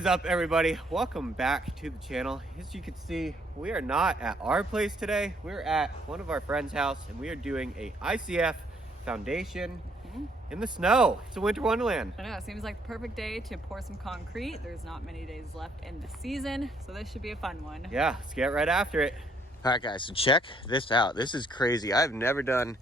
is up, everybody? Welcome back to the channel. As you can see, we are not at our place today. We're at one of our friends' house and we are doing a ICF foundation in the snow. It's a winter wonderland. I know, it seems like the perfect day to pour some concrete. There's not many days left in the season, so this should be a fun one. Yeah, let's get right after it. All right, guys, so check this out. This is crazy. I've never done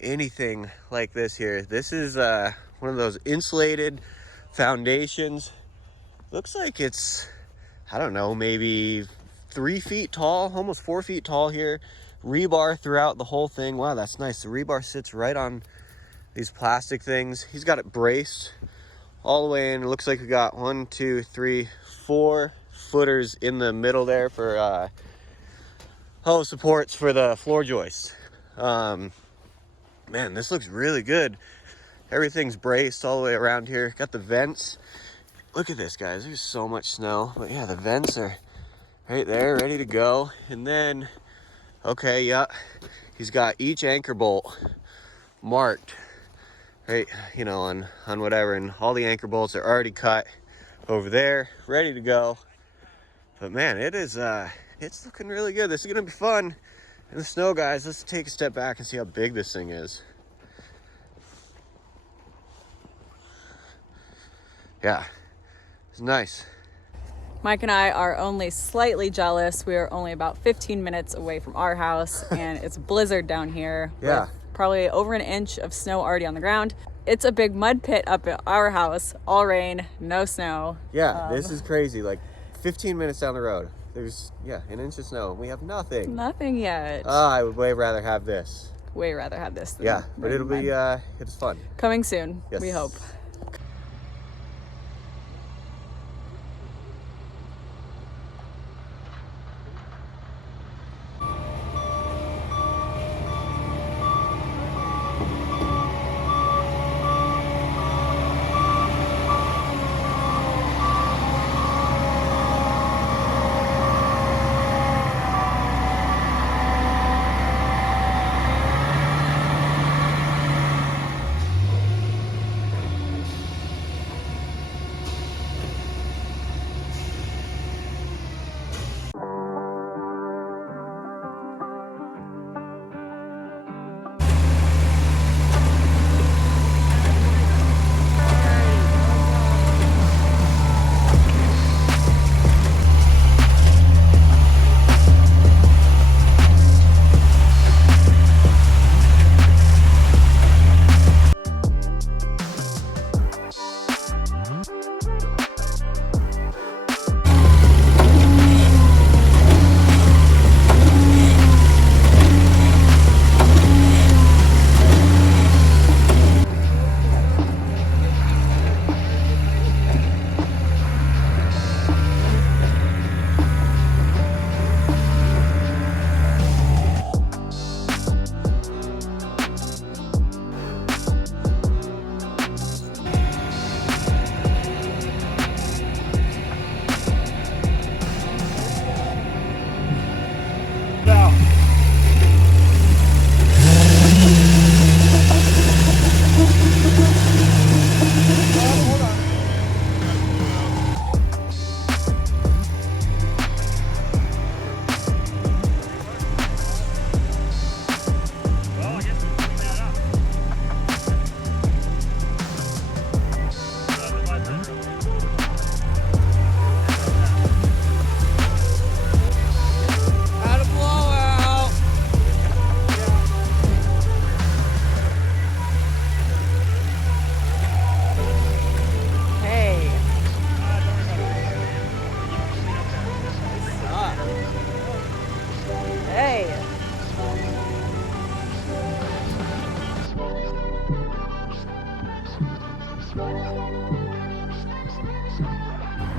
anything like this here. This is one of those insulated foundations. Looks like it's, I don't know, maybe 3 feet tall, almost 4 feet tall here. Rebar throughout the whole thing. Wow, that's nice. The rebar sits right on these plastic things. He's got it braced all the way in. It looks like we got 1, 2, 3, 4 footers in the middle there for hose supports for the floor joists. Man, this looks really good. Everything's braced all the way around here. Got the vents. Look at this, guys. There's so much snow. But yeah, the vents are right there, ready to go. And then, okay, yeah, he's got each anchor bolt marked, right, you know, on whatever. And all the anchor bolts are already cut over there, ready to go. But man, it is, it's looking really good. This is gonna be fun in the snow, guys. Let's take a step back and see how big this thing is. Yeah. It's nice. Mike and I are only slightly jealous. We are only about 15 minutes away from our house and it's a blizzard down here. Yeah. With probably over an inch of snow already on the ground. It's a big mud pit up at our house. All rain, no snow. Yeah, this is crazy. Like 15 minutes down the road, there's, yeah, an inch of snow. We have nothing. Nothing yet. I would way rather have this. Way rather have this than Yeah, but it'll be, it's fun. Coming soon, Yes. we hope.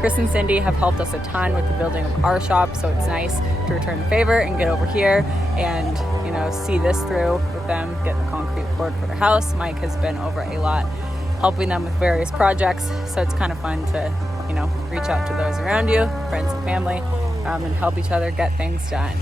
Chris and Cindy have helped us a ton with the building of our shop, so it's nice to return the favor and get over here and, you know, see this through with them, get the concrete poured for their house. Mike has been over a lot helping them with various projects, so it's kind of fun to, you know, reach out to those around you, friends and family, and help each other get things done.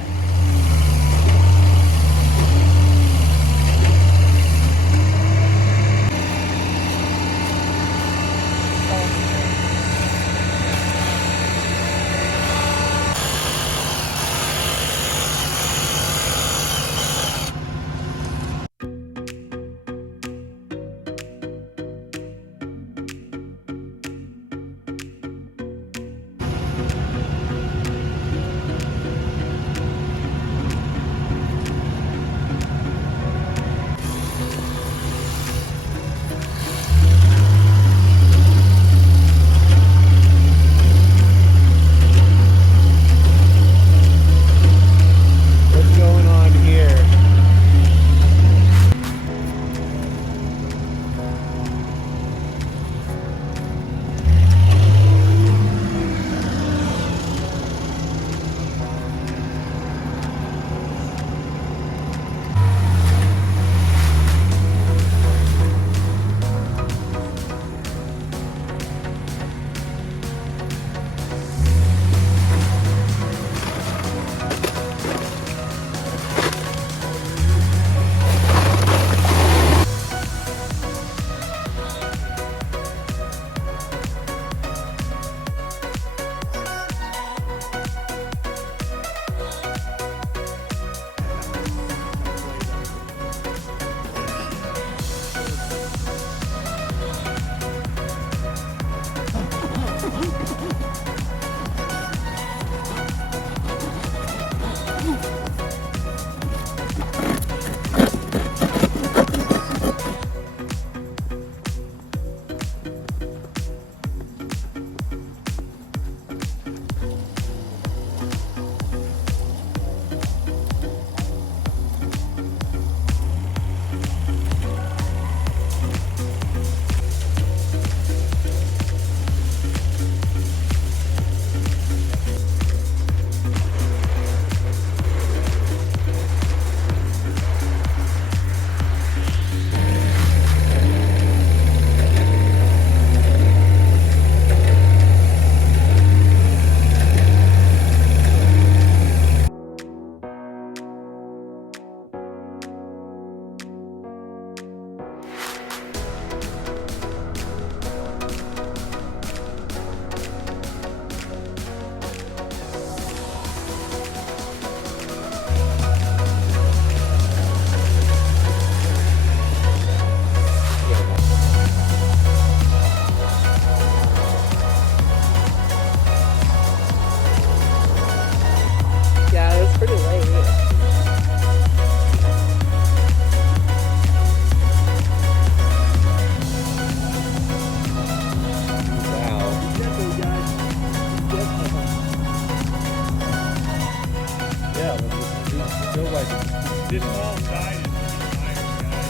This whole side is iron, guys.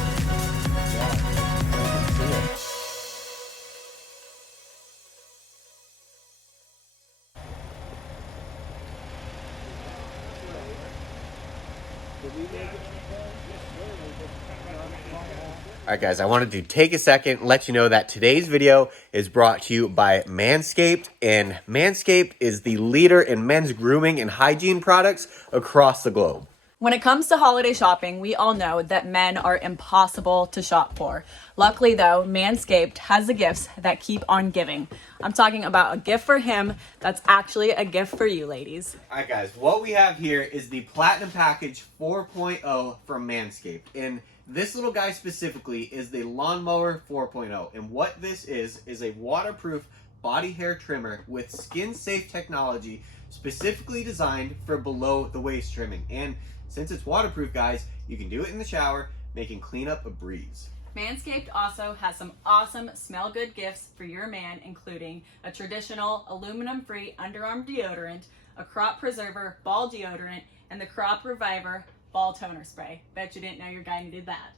All right, guys, I wanted to take a second and let you know that today's video is brought to you by Manscaped, and Manscaped is the leader in men's grooming and hygiene products across the globe. When it comes to holiday shopping, we all know that men are impossible to shop for. Luckily though, Manscaped has the gifts that keep on giving. I'm talking about a gift for him that's actually a gift for you, ladies. All right, guys, what we have here is the Platinum Package 4.0 from Manscaped. And this little guy specifically is the Lawnmower 4.0. And what this is a waterproof body hair trimmer with skin-safe technology specifically designed for below-the-waist trimming. And since it's waterproof, guys, you can do it in the shower, making cleanup a breeze. Manscaped also has some awesome smell good gifts for your man, including a traditional aluminum-free underarm deodorant, a crop preserver ball deodorant, and the crop reviver ball toner spray. Bet you didn't know your guy needed that.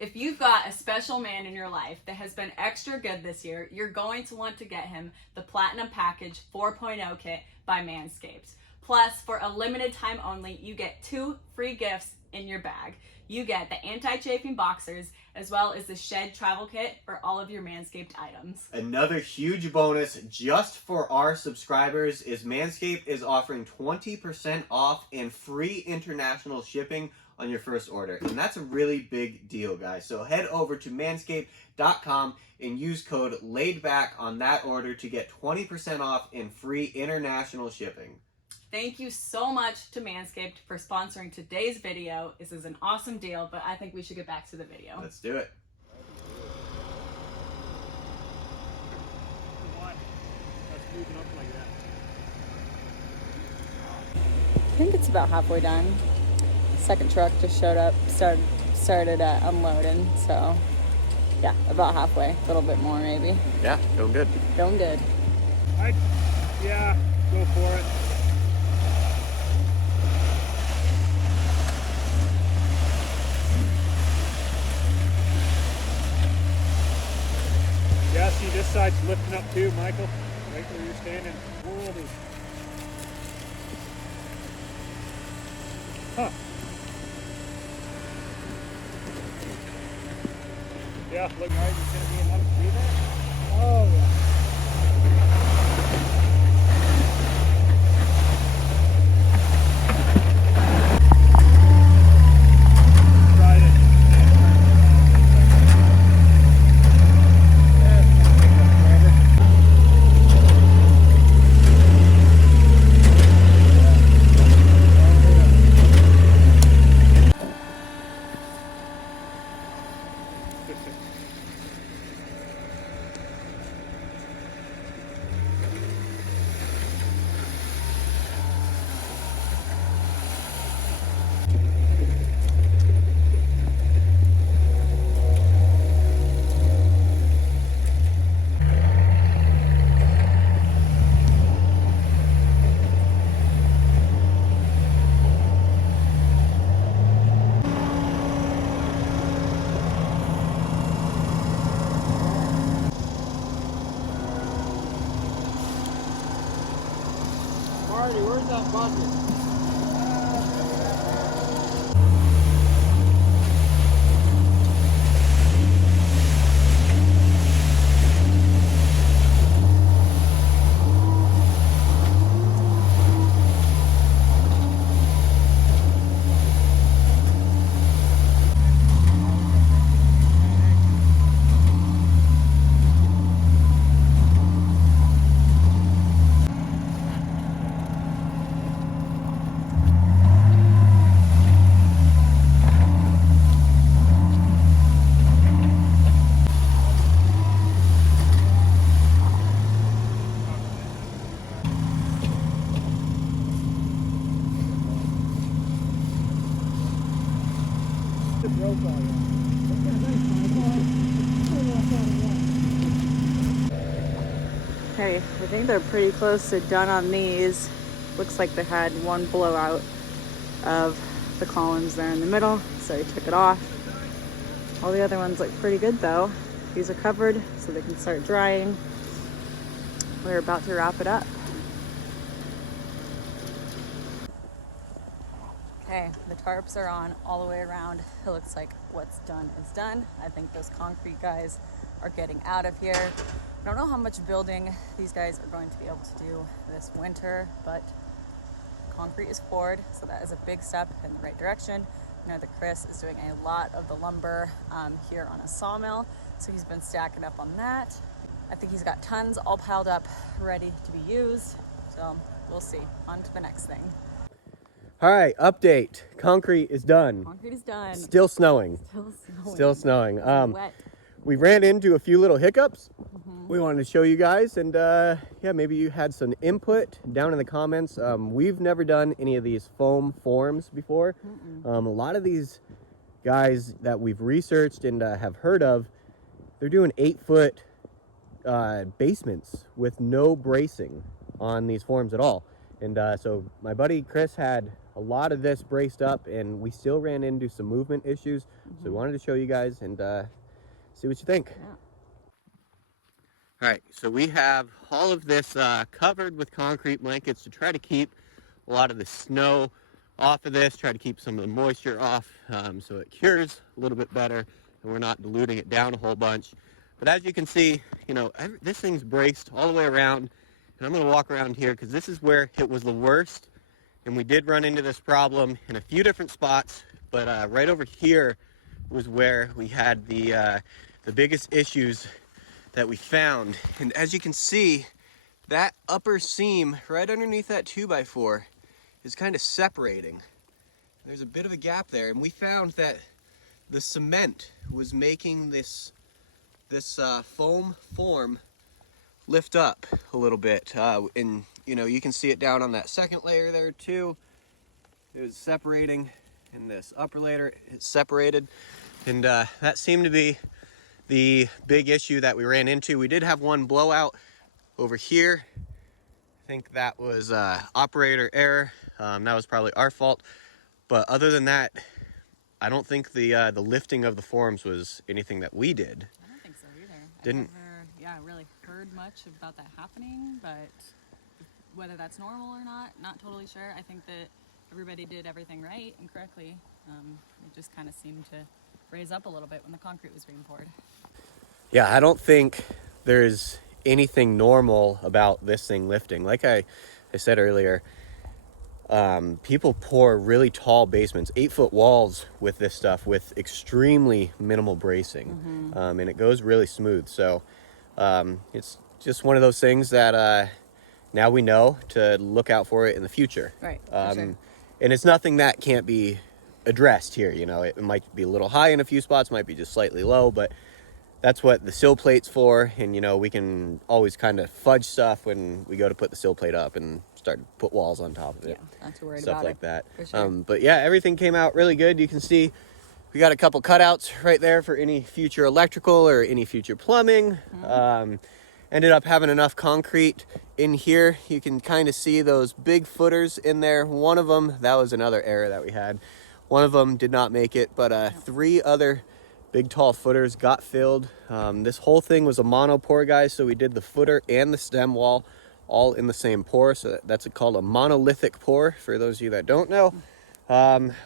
If you've got a special man in your life that has been extra good this year, you're going to want to get him the Platinum Package 4.0 kit by Manscaped. Plus, for a limited time only, you get 2 free gifts in your bag. You get the anti-chafing boxers as well as the shed travel kit for all of your Manscaped items. Another huge bonus just for our subscribers is Manscaped is offering 20% off and free international shipping on your first order. And that's a really big deal, guys. So head over to manscaped.com and use code LAIDBACK on that order to get 20% off and free international shipping. Thank you so much to Manscaped for sponsoring today's video. This is an awesome deal, but I think we should get back to the video. Let's do it. I think it's about halfway done. Second truck just showed up, started unloading, so yeah, about halfway, a little bit more maybe. Yeah, doing good. Doing good. Yeah, go for it. Yeah, see this side's lifting up too, Michael. Right where you're standing. Whoa. Huh. Yeah, look, right, it's gonna be enough to do that? Oh, yeah. Marty, where's that bucket? Okay, I think they're pretty close to done on these. Looks like they had one blowout of the columns there in the middle, so he took it off. All the other ones look pretty good though. These are covered so they can start drying. We're about to wrap it up. Okay, the tarps are on all the way around. It looks like what's done is done. I think those concrete guys are getting out of here. I don't know how much building these guys are going to be able to do this winter, but concrete is poured, so that is a big step in the right direction. I know that Chris is doing a lot of the lumber here on a sawmill, so he's been stacking up on that. I think he's got tons all piled up, ready to be used, so we'll see. On to the next thing. All right, update. Concrete is done. Concrete is done. Still snowing. Still snowing. Wet. We ran into a few little hiccups. We wanted to show you guys, and yeah, maybe you had some input down in the comments. We've never done any of these foam forms before. A lot of these guys that we've researched and have heard of, they're doing 8-foot basements with no bracing on these forms at all. And so my buddy Chris had a lot of this braced up, and we still ran into some movement issues. So we wanted to show you guys and see what you think. Yeah. All right, so we have all of this covered with concrete blankets to try to keep a lot of the snow off of this, try to keep some of the moisture off so it cures a little bit better and we're not diluting it down a whole bunch. But as you can see, you know, this thing's braced all the way around, and I'm gonna walk around here because this is where it was the worst. And we did run into this problem in a few different spots, but right over here was where we had the biggest issues that we found. And as you can see, that upper seam right underneath that 2x4 is kind of separating. There's a bit of a gap there, and we found that the cement was making this foam form lift up a little bit, and you know, you can see it down on that second layer there too. It was separating, and this upper layer it's separated, and that seemed to be the big issue that we ran into. We did have one blowout over here. I think that was operator error. That was probably our fault, but other than that, I don't think the lifting of the forms was anything that we did. I don't think so either. Didn't. I never, really heard much about that happening, but whether that's normal or not totally sure. I think that everybody did everything right and correctly. It just kind of seemed to raise up a little bit when the concrete was being poured. Yeah, I don't think there's anything normal about this thing lifting. Like I said earlier, people pour really tall basements, 8-foot walls with this stuff with extremely minimal bracing, and it goes really smooth. So it's just one of those things that now we know to look out for it in the future. Right. For sure. And it's nothing that can't be addressed here. You know, it might be a little high in a few spots, might be just slightly low, but that's what the sill plate's for. And, you know, we can always kind of fudge stuff when we go to put the sill plate up and start to put walls on top of it. Yeah, not too worried stuff about like it. that. For sure. But yeah, everything came out really good. You can see we got a couple cutouts right there for any future electrical or any future plumbing. Ended up having enough concrete in here. You can kind of see those big footers in there. One of them, that was another error that we had. One of them did not make it, but 3 other big tall footers got filled. This whole thing was a mono pour, guys, so we did the footer and the stem wall all in the same pour, so that's called a monolithic pour for those of you that don't know.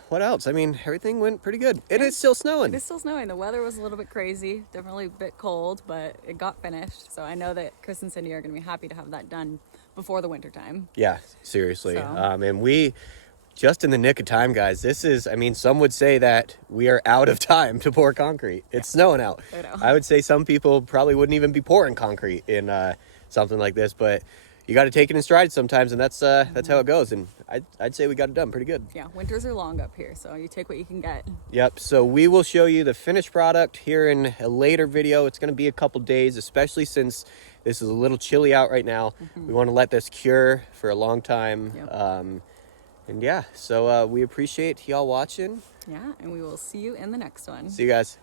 What else? I mean, everything went pretty good. It is still snowing. It is still snowing. The weather was a little bit crazy, definitely a bit cold, but it got finished. So I know that Chris and Cindy are going to be happy to have that done before the winter time. Yeah, seriously. So. And we, just in the nick of time, guys, this is, I mean, some would say that we are out of time to pour concrete. It's snowing out. I know. I would say some people probably wouldn't even be pouring concrete in something like this, but you got to take it in stride sometimes, and that's how it goes. And I'd say we got it done pretty good. Yeah, winters are long up here, so you take what you can get. Yep, so we will show you the finished product here in a later video. It's going to be a couple days, especially since this is a little chilly out right now. We want to let this cure for a long time. Yep. And yeah, so we appreciate y'all watching. Yeah, and we will see you in the next one. See you guys.